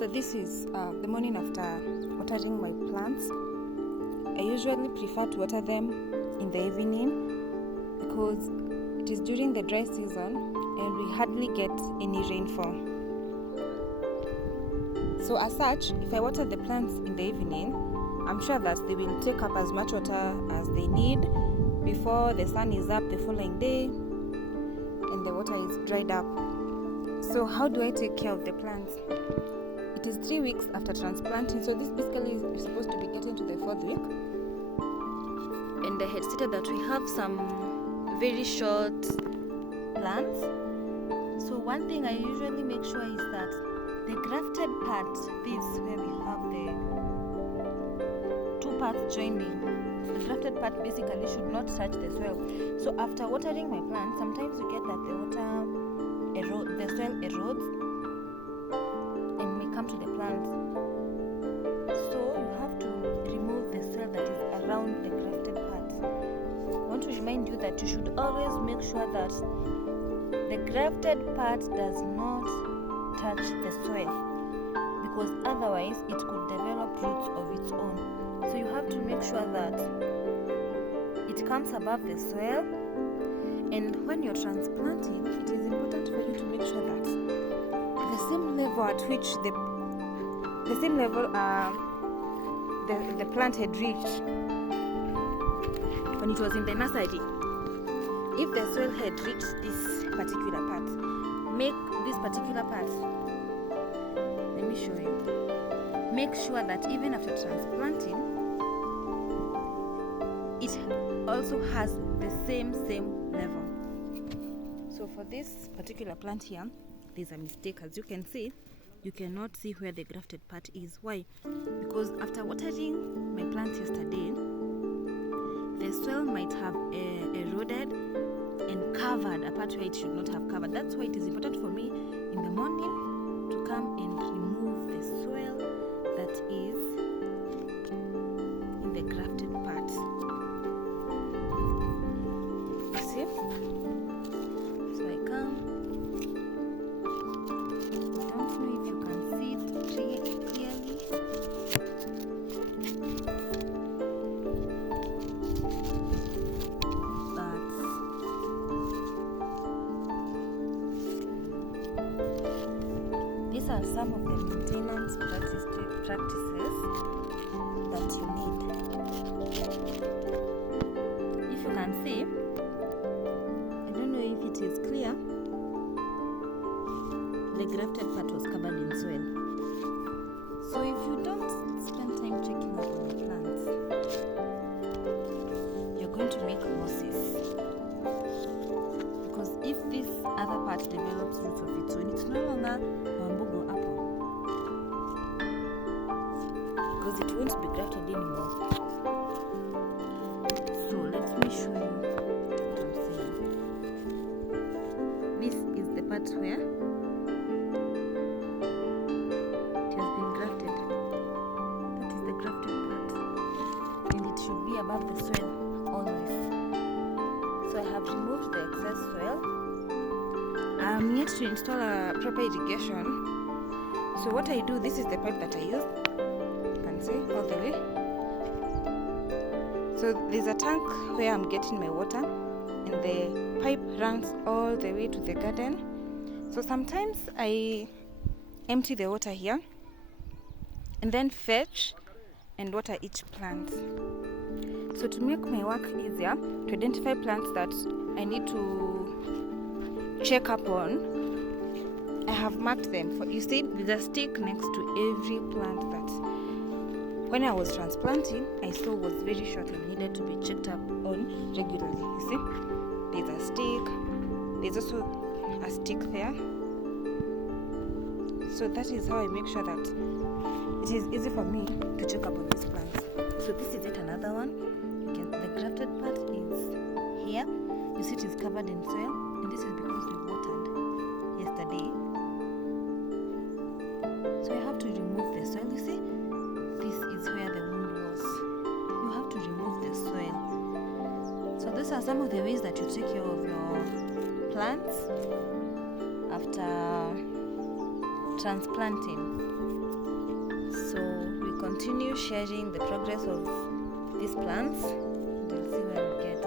So this is the morning after watering my plants. I usually prefer to water them in the evening because it is during the dry season and we hardly get any rainfall. So as such, if I water the plants in the evening, I'm sure that they will take up as much water as they need before the sun is up the following day and the water is dried up. So how do I take care of the plants? It is 3 weeks after transplanting, so this basically is supposed to be getting to the 4th week. And I had stated that we have some very short plants. So one thing I usually make sure is that the grafted part, this where we have the 2 parts joining, the grafted part basically should not touch the soil. So after watering my plants, sometimes you get that the soil erodes and may come to the plants. So you have to remove the soil that is around the grafted part. I want to remind you that you should always make sure that the grafted part does not touch the soil, because otherwise it could develop roots of its own. So you have to make sure that it comes above the soil, and when you're transplanting, it is important for you to make sure that the same level at which the plant had reached when it was in the nursery. If the soil had reached this particular part, make this particular part, let me show you. Make sure that even after transplanting, it also has the same level. So for this particular plant here, there's a mistake. As you can see, you cannot see where the grafted part is. Why? Because after watering my plant yesterday, the soil might have eroded and covered a part where it should not have covered. That's why it is important for me in the morning to come and remove the soil that is in the grafted part. You see? So I come. I don't know if you can see it clearly. These are some of the maintenance practices that you need. If you can see, I don't know if it is clear, the grafted part was covered in soil. So if you don't spend time checking up on your plants, you're going to make losses. Because if this other part develops roots of its own, it's no longer Wambugu apple, because it won't be grafted anymore. So let me show you what I'm saying. This is the part where it has been grafted. That is the grafted part, and it should be above the soil always. So I have removed the excess soil. I'm yet to install a proper irrigation. So what I do, this is the pipe that I use. You can see all the way. So there's a tank where I'm getting my water, and the pipe runs all the way to the garden. So sometimes I empty the water here and then fetch and water each plant. So to make my work easier, to identify plants that I need to check up on, I have marked them. You see, with a stick next to every plant that when I was transplanting, I saw was very short and needed to be checked up on regularly. You see, there's a stick, there's also a stick there. So that is how I make sure that it is easy for me to check up on these plants. So this is yet another one. The grafted part is here. You see it is covered in soil, and this is because we watered yesterday. So I have to remove the soil. You see, this is where the wound was. You have to remove the soil. So these are some of the ways that you take care of your plants after transplanting. continue sharing the progress of these plants. We'll see where we get.